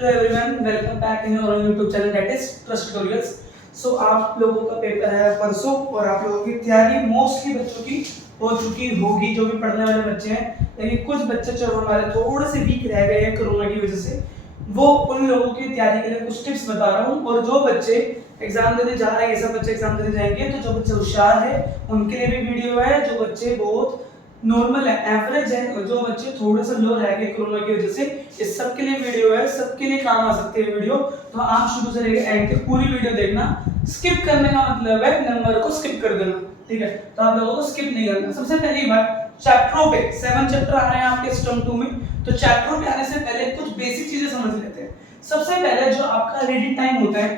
Hello everyone, welcome back in your YouTube channel that is trust careers. So आप लोगों का paper है परसों और आप लोगों की तैयारी मोस्टली बच्चों की हो चुकी होगी जो भी पढ़ने वाले बच्चे हैं, लेकिन कुछ बच्चे जो हमारे थोड़े से वीक रह गए हैं कोरोना की वजह से, वो उन लोगों की तैयारी के लिए कुछ टिप्स बता रहा हूँ। और जो बच्चे एग्जाम देने जा रहे हैं, ये सब बच्चे एग्जाम देने जाएंगे, तो जो बच्चे होशियार है उनके लिए भी वीडियो है। जो बच्चे बहुत नॉर्मल है, एवरेज है, और जो बच्चे थोड़े से लो रह गए कोरोना की वजह से, इस सब के लिए वीडियो है, सबके लिए काम आ सकती है वीडियो। तो आप शुरू से लेकर एंड तक पूरी वीडियो देखना। स्किप करने का मतलब है नंबर को स्किप कर देना, ठीक है? तो आप लोगों को स्किप नहीं करना। सबसे पहली बात, चैप्टरों पे 7 चैप्टर आ रहे हैं आपके स्टर्म 2 में, तो चैप्टरों पे आने से पहले कुछ बेसिक चीजें समझ लेते हैं। सबसे पहले जो आपका रीडिंग टाइम होता है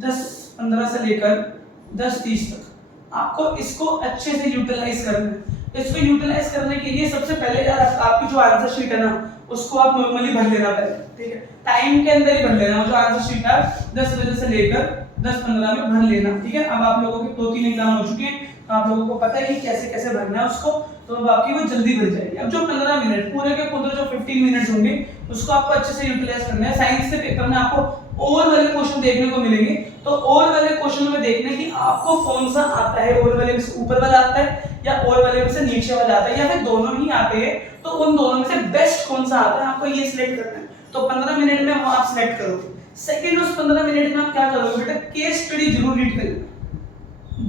10:15 से लेकर 10:30 तक, आपको इसको अच्छे से यूटिलाइज करना है। इसको यूटिलाइज करने के लिए सबसे पहले यार आपकी जो आंसर शीट है ना, उसको आप नॉर्मली भर लेना पहले, ठीक है? टाइम के अंदर ही भर लेना। जो आंसर शीट है 10 बजे से लेकर 10:15 में भर लेना, ठीक है? अब आप लोगों के 2-3 एग्जाम हो चुके हैं, तो आप लोगों को पता है कि कैसे कैसे भरना है उसको, तो अब आपकी वो जल्दी भर जाएगी। अब जो 15 मिनट पूरे के पूरे जो 15 मिनट्स होंगे, उसको आपको अच्छे से यूटिलाइज करना है। साइंस के पेपर में आपको और वाले क्वेश्चन देखने को मिलेंगे, तो और वाले क्वेश्चन में देखना कि आपको कौन सा आता है। और वाले में से ऊपर वाला आता है या और वाले में से नीचे वाला आता है, या फिर दोनों ही आते हैं, तो उन दोनों में से बेस्ट कौन सा आता है आपको ये सिलेक्ट करना है। तो 15 मिनट में वो आप सिलेक्ट करोगे। सेकंड, उस 15 मिनट में आप क्या करोगे बेटा, केस स्टडी जरूर रीड करेंगे।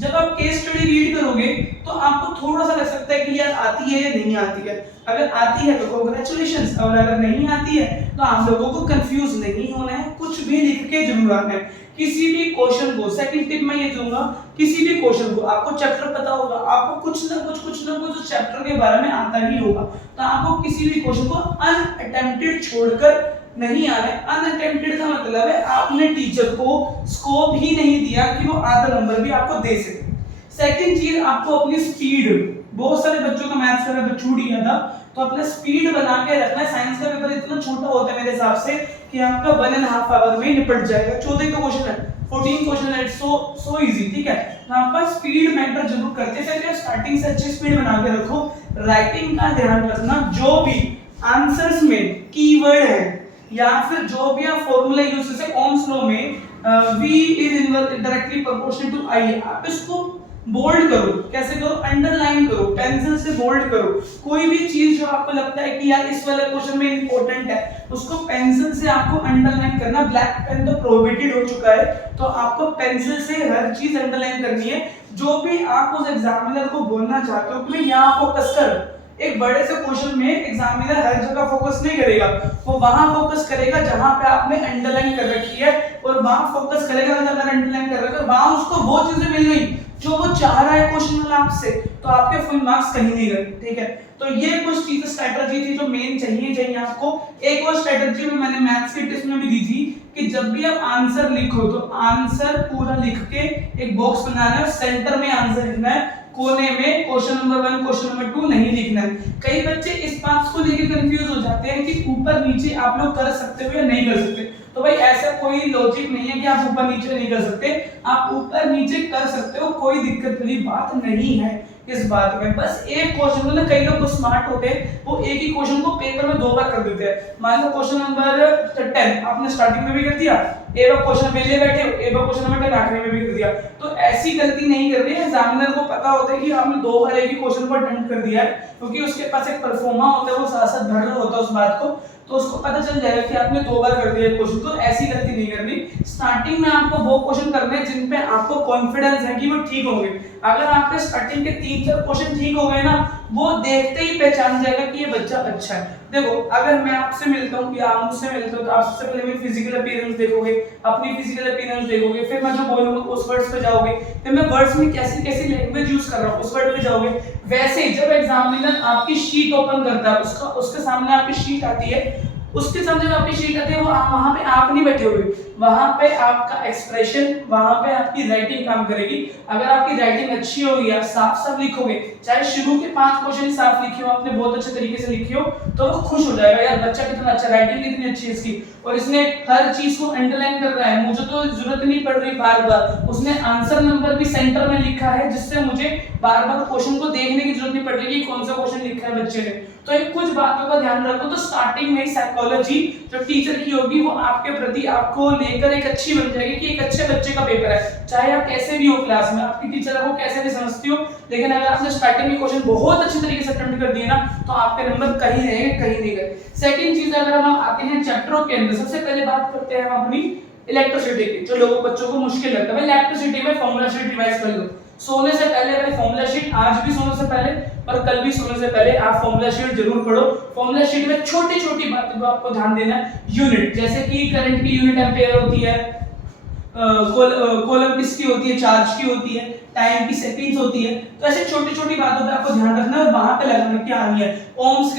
जब आप केस स्टडी रीड करोगे तो आपको थोड़ा सा लग सकता है कि यार आती है या नहीं आती है। अगर आती है तो कांग्रेचुलेशंस, और अगर नहीं आती है तो आप लोगों को कंफ्यूज नहीं होना है, कुछ भी लिख के जरूर आना है। किसी भी क्वेश्चन को, सेकंड टिप मैं ये दूंगा, किसी भी क्वेश्चन को, आपको चैप्टर पता होगा, आपको कुछ ना कुछ चैप्टर के बारे में आता ही होगा, तो आपको किसी भी क्वेश्चन को अनअटेम्प्टेड छोड़कर नहीं आ रहे। अनअटेम्प्टेड का मतलब है आपने टीचर को स्कोप ही नहीं दिया कि वो आधा नंबर भी आपको दे सके। सेकंड चीज, आपको अपनी स्पीड, बहुत सारे बच्चों का मैथ्स का पेपर छूट गया था, तो अपना स्पीड बना के रखना है। साइंस का पेपर इतना छोटा होता है मेरे हिसाब से कि आपका 1.5 आवर में निपट जाएगा। 14 का क्वेश्चन है, 14 क्वेश्चन है, सो इजी, ठीक है? तो आपका स्पीड मैटर जरूर करते हैं। स्टार्टिंग से अच्छी स्पीड बना के रखो। राइटिंग का ध्यान रखना, जो भी आंसर्स में कीवर्ड है या फिर जो भी आप फॉर्मूला यूज, जैसे ओम्स लॉ में V is directly proportional to I, आप इसको बोल्ड करो। कैसे करो? अंडरलाइन करो, पेंसिल से बोल्ड करो। कोई भी चीज जो आपको लगता है कि यार इस वाले क्वेश्चन में इंपॉर्टेंट है, उसको पेंसिल से आपको अंडरलाइन करना। ब्लैक पेन तो प्रोहिबिटेड हो चुका है, तो आपको पेंसिल से हर चीज अंडरलाइन करनी है। जो भी आप उस एग्जामिनर को बोलना चाहते हो कि यहाँ फोकस कर, एक बड़े से क्वेश्चन में एग्जामिनर हर जगह फोकस नहीं करेगा, वो वहां फोकस करेगा जहां पे आपने अंडरलाइन कर रखी है, और वहां फोकस करेगा अगर अंडरलाइन कर रखा है, वहां उसको वो चीजें मिल गई जो वो चाह रहा है क्वेश्चन वाला आपसे, तो आपके फुल मार्क्स कहीं नहीं गए, ठीक है? तो ये कुछ चीजें स्ट्रेटजी थी जो मेन चाहिए आपको। एक और स्ट्रेटजी में मैंने मैथ्स के टेस्ट में भी दी थी कि जब भी आप आंसर लिखो तो आंसर पूरा लिख के एक बॉक्स बनाना है, सेंटर में आंसर लिखना है, कोने में क्वेश्चन नंबर 1 क्वेश्चन नंबर 2 नहीं लिखना है। कई बच्चे इस बात को लेकर कंफ्यूज हो जाते हैं कि ऊपर नीचे आप लोग कर सकते हो या नहीं कर सकते। तो भाई ऐसा कोई लॉजिक नहीं है कि आप ऊपर नीचे नहीं कर सकते, आप ऊपर नीचे कर सकते हो, कोई दिक्कत वाली बात नहीं है इस बात में। बस एक क्वेश्चन को ना, कई लोग स्मार्ट होते हैं, वो एक ही क्वेश्चन को पेपर में 2 बार कर देते हैं। मान लो क्वेश्चन नंबर 10 आपने स्टार्टिंग में भी कर दिया, एक बार क्वेश्चन पहले बैठे हो, एक बार क्वेश्चन नंबर 10 आखिरी में भी कर दिया। तो ऐसी गलती नहीं करनी है। एग्जामिनर को पता होता है कि आपने 2 बार एक ही क्वेश्चन को अटेम्प्ट कर दिया है, क्योंकि उसके पास एक परफॉर्मा होता है, वो साथ साथ भर रहा होता है उस बात को, तो उसको पता चल जाएगा कि आपने 2 बार कर दिया क्वेश्चन को। ऐसी गलती नहीं करनी। स्टार्टिंग में आपको वो क्वेश्चन करने हैं जिन पे आपको कॉन्फिडेंस है कि वो ठीक होंगे। अगर आपके स्टार्टिंग के 3-4 क्वेश्चन ठीक हो गए ना, वो देखते ही पहचान जाएगा कि ये बच्चा अच्छा है। देखो, अगर मैं आपसे मिलता हूँ या आप मुझसे मिलते हो, तो आप सबसे पहले मेरी फिजिकल अपीयरेंस देखोगे, अपनी फिजिकल अपीयरेंस देखोगे, फिर मैं जो बोलूंगा उस वर्ड्स पे जाओगे, फिर मैं वर्ड्स में कैसी कैसी लैंग्वेज यूज कर रहा हूँ उस वर्ड पे जाओगे। वैसे ही जब एग्जामिनर आपकी शीट ओपन करता है, उसके सामने आपकी शीट आती है, उसके सामने जब आपकी शीट आती है, वो वहां पे आप नहीं बैठे हुए, वहां पे आपका एक्सप्रेशन, वहां पे आपकी राइटिंग काम करेगी। अगर आपकी राइटिंग अच्छी होगी, आप साफ साफ लिखोगे, चाहे शुरू के 5 क्वेश्चन साफ लिखे हो, आपने बहुत अच्छे तरीके से लिखे हो, तो वो खुश हो जाएगा, यार बच्चा कितना अच्छा, राइटिंग कितनी अच्छी है इसकी, और इसने हर चीज को अंडरलाइन कर रहा है, मुझे तो जरूरत नहीं पड़ रही बार बार। उसने आंसर नंबर भी सेंटर में लिखा है, जिससे मुझे बार बार क्वेश्चन को देखने की जरूरत नहीं पड़ रही कि कौन सा क्वेश्चन लिखा है बच्चे ने। तो इन कुछ बातों का ध्यान रखो। तो स्टार्टिंग में साइकोलॉजी जो टीचर की होगी वो आपके प्रति आपको लेकर एक अच्छी बन जाएगी कि एक अच्छे बच्चे का पेपर है, चाहे आप कैसे भी हो क्लास में, आपकी टीचर आपको कैसे भी समझती हो, लेकिन अगर आपने स्टार्टिंग में क्वेश्चन बहुत अच्छी तरीके से अटेम्प्ट कर दिए ना तो आपके नंबर कहीं नहीं गए। सेकंड चीज अगर हम आते हैं चैप्टरों के अंदर, सबसे पहले बात करते हैं हम अपनी इलेक्ट्रिसिटी की, जो लोगों बच्चों को मुश्किल लगता है। इलेक्ट्रिसिटी में फॉर्मूला शीट रिवाइज कर लो, सोने से पहले पहले फॉर्मूला शीट, आज भी सोने से पहले और कल भी सोने से पहले आप फॉर्मूला शीट जरूर पढ़ो। फॉर्मूला शीट में छोटी छोटी बातों को आपको ध्यान देना है। यूनिट, जैसे कि करंट की यूनिट एम्पेयर होती है, कॉलम किसकी होती है, चार्ज की होती है, टाइम की सेकंड्स होती है। तो ऐसे छोटी छोटी बातों पे आपको ध्यान रखना है और वहां पे लगाने की आनी है। ओम्स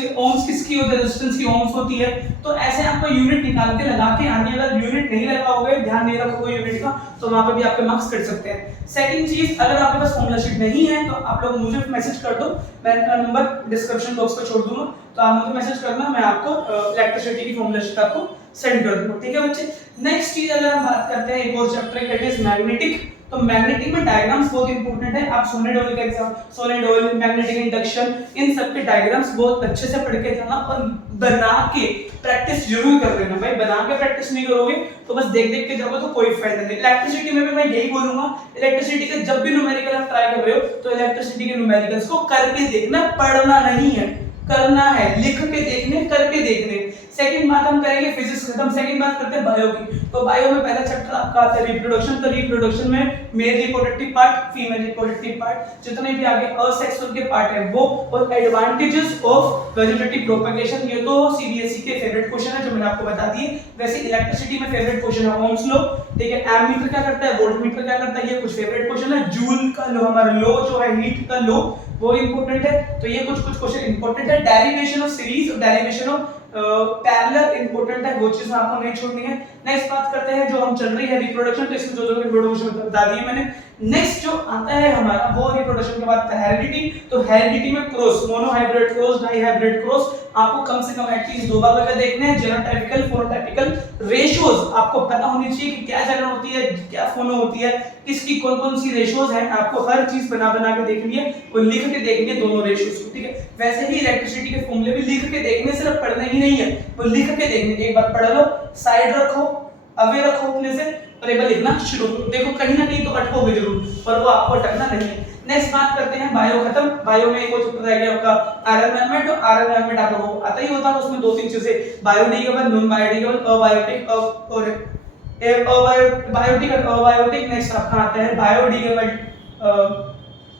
किसकी होती है, रेजिस्टेंस की ओम्स होती है। तो ऐसे आपको यूनिट निकाल के लगा के आनी है। अगर यूनिट नहीं लगाओगे, ध्यान नहीं रखोगे यूनिट का, तो वहां पे भी आपके मार्क्स कट सकते हैं। सेकंड चीज, अगर आपके पास फॉर्मूला शीट नहीं है तो आप लोग मुझे मैसेज कर दो, मैं अपना नंबर डिस्क्रिप्शन बॉक्स पे छोड़ दूंगा, तो आप मुझे मैसेज करना, मैं आपको इलेक्ट्रिसिटी की फॉर्मूला शीट आपको सेंड कर दूंगा। ठीक है बच्चे। नेक्स्ट चीज अगर हम बात करते हैं एक और चैप्टर दैट इज मैग्नेटिक। तो मैग्नेटिक में डायग्राम्स बहुत इंपॉर्टेंट है। आप सोलेनोइड का एग्जाम, सोलेनोइड, मैग्नेटिक इंडक्शन, इन सब के डायग्राम्स बहुत अच्छे से पढ़ के जाना और बना के प्रैक्टिस जरूर कर लेना। भाई बना के प्रैक्टिस नहीं करोगे तो बस देख देख के जाओगे तो कोई फायदा नहीं। इलेक्ट्रिसिटी में भी मैं यही बोलूंगा, इलेक्ट्रिसिटी के जब भी न्यूमेरिकल आप ट्राई कर रहे हो तो इलेक्ट्रिसिटी के न्यूमेरिकल्स को करके देखना, पढ़ना नहीं है, करना है, लिख के देखने, करके देखने। सेकंड बात हम करेंगे फिजिक्स खत्म। सेकंड बात करते हैं बायो की। तो बायो में पहला चैप्टर आपका आता है रिप्रोडक्शन। तो रिप्रोडक्शन में male reproductive part, female reproductive part, जितने भी आगे असेक्सुअल के पार्ट है वो, और एडवांटेजेस ऑफ वेजिटेटिव प्रोपगेशन। ये तो सीबीएसई के फेवरेट क्वेश्चन है जो मैंने आपको बता दिए। वैसे इलेक्ट्रिसिटी में फेवरेट क्वेश्चन है ओम्स लॉ, ठीक है, एमीटर क्या करता है, वोल्टमीटर क्या करता है, ये कुछ फेवरेट क्वेश्चन है। जूल का लॉ, हमारा लॉ जो है हीट का लॉ, वो इंपॉर्टेंट है। तो ये कुछ क्वेश्चन इंपॉर्टेंट है। डेरिवेशन ऑफ सीरीज और डेरिवेशन ऑफ पैरेलल इंपॉर्टेंट है, वो चीज आपको नहीं छोड़नी है। नेक्स्ट बात करते हैं जो हम चल रही है रिप्रोडक्शन। तो इसमें जो रिप्रोडक्शन बता दिए मैंने। नेक्स्ट जो आता है हमारा वो रिप्रोडक्शन के बाद हेरिडिटी। तो हेरिडिटी में cross, monohybrid cross, dihybrid cross, आपको कम से कम एटलीस्ट 2 बार करके देखने हैं। जेनोटाइपिकल, फेनोटाइपिकल, रेशियोज आपको पता होनी चाहिए कि क्या जेनो होती है, क्या फोनो होती है, किसकी कौन कौन सी रेशियोज हैं, आपको हर चीज बना बना के देखनी है और लिख के देखनी है दोनों रेशियोज को। ठीक है, वैसे ही इलेक्ट्रिसिटी के फॉर्मूले भी लिख के देखने, सिर्फ पढ़ने ही नहीं है, वो लिख के देखने। एक बार पढ़ लो, साइड रखो, अवे रखो अपने से, और एक बार लिखना शुरू करो। देखो कहीं ना कहीं तो अटकोगे जरूर, पर वो आपको अटकना नहीं है। नेक्स्ट बात करते हैं बायो खत्म। बायो में एक और चैप्टर रह गया आपका आयरन एलिमेंट। तो आयरन एलिमेंट आप लोगों को आता ही होता है। उसमें 2-3 चीजें, बायोडिग्रेडेबल, नॉन बायोडिग्रेडेबल, अबायोटिक और अबायोटिक। नेक्स्ट आपका आता है बायोडिग्रेडेबल।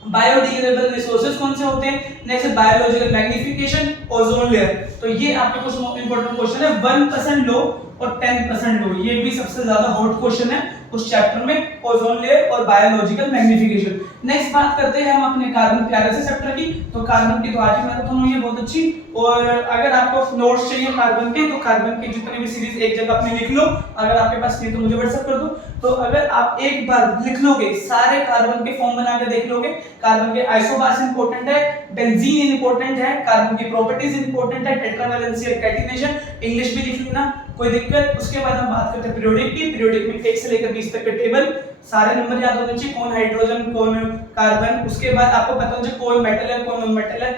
बायोडिग्रेडेबल रिसोर्सेज कौन से होते हैं? Next biological magnification, ozone layer. तो ये आपके कुछ इंपॉर्टेंट क्वेश्चन है। 1% लो और 10% लो, ये भी सबसे ज्यादा हॉट क्वेश्चन है उस चैप्टर में, ओजोन लेयर और बायोलॉजिकल मैग्निफिकेशन। नेक्स्ट बात करते हैं हम अपने कार्बन प्यारे से चैप्टर की। तो कार्बन की तो आज ही मैराथन हुई है बहुत अच्छी। और अगर आपको नोट्स चाहिए कार्बन के, तो कार्बन की जितनी भी सीरीज एक जगह अपने लिख लो। अगर आपके पास नहीं तो मुझे व्हाट्सएप कर दो। तो अगर आप एक बार लिख लोगे, सारे कार्बन के फॉर्म बना के देख लोगे। कार्बन के आइसोबार्स इंपॉर्टेंट है, बेंजीन इंपॉर्टेंट है, कार्बन की प्रॉपर्टीज इंपॉर्टेंट है, टेट्रावैलेंसी और कैटिनेशन, इंग्लिश भी लिख लेना, कोई दिक्कत। उसके बाद हम बात करते हैं पीरियोडिक की। पीरियोडिक में 1 से लेकर 20 तक के टेबल, सारे नंबर याद होने चाहिए, कौन हाइड्रोजन कौन कार्बन। उसके बाद आपको पता होना चाहिए कौन मेटल है कौन नॉन मेटल है।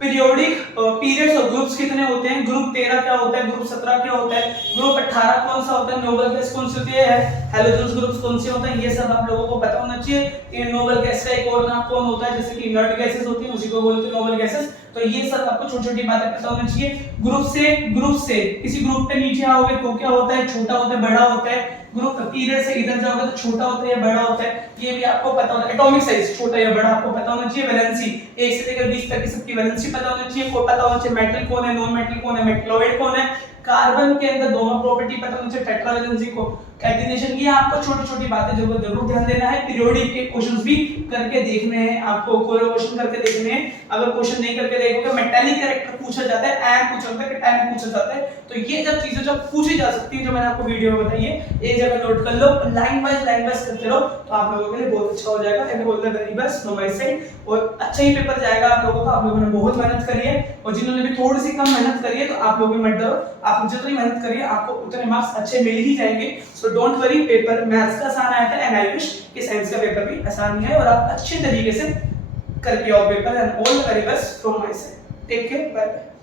पीरियोडिक पीरियड्स और ग्रुप्स कितने होते हैं, ग्रुप 13 क्या होता है, ग्रुप 17 क्या होता है, ग्रुप 18 कौन सा होता है, नोबल गैस कौन सी होती है, हैलोजन्स ग्रुप्स कौन से होते हैं, ये सब आप लोगों को पता होना चाहिए। ये नोबल गैस का एक और नाम कौन होता है, जैसे कि इनर्ट गैसेस होती हैं, उसी को बोलते हैं नोबल गैसेस। तो ये सब आपको छोटी छोटी बातें पता होनी चाहिए। ग्रुप से किसी ग्रुप पे नीचे आओगे तो क्या होता है, छोटा होता है बड़ा होता है। ग्रुप पीरियड से इधर जाओगे तो छोटा होता है या बड़ा होता है, ये भी आपको पता होना है। एटॉमिक साइज छोटा या बड़ा आपको पता होना चाहिए। वैलेंसी 1 से लेकर 20 तक की सबकी वैलेंसी पता होनी चाहिए। को पता होना चाहिए मेटल कौन है, नॉन मेटल कौन है, मेटलॉइड कौन है। कार्बन के अंदर दोनों प्रॉपर्टी पता होनी चाहिए, टेट्रावैलेंसी को, कैटिनेशन। ये आपको छोटी छोटी बातें जरूर ध्यान देना है। पीरियोडिक के क्वेश्चंस भी करके देखने हैं आपको, कोरिलेशन करके देखने हैं। अगर क्वेश्चन नहीं करके देखोगे, मेटालिक कैरेक्टर पूछा जाता है, एंड पूछा जाता है, टाइम पूछा जाता है। तो ये जब चीजें जब पूछी जा सकती है, जो मैंने आपको वीडियो में बताई है, एक जगह नोट कर लो, लाइन वाइज करते रहो, तो आप लोगों के लिए बहुत अच्छा हो जाएगा। And all the very best from my side. और अच्छा ही पेपर जाएगा आप लोगों का। आप लोगों ने बहुत मेहनत करी है, और जिन्होंने भी थोड़ी सी कम मेहनत करी है तो आप लोग भी मत डरो, आप जितनी मेहनत करिए आपको उतने मार्क्स अच्छे मिल ही जाएंगे। So don't worry, paper maths का आसान आया था, एंड आई विश कि साइंस का पेपर भी आसान है और आप अच्छे तरीके से करके आओ paper. And all the very best from my side. Take care, bye bye.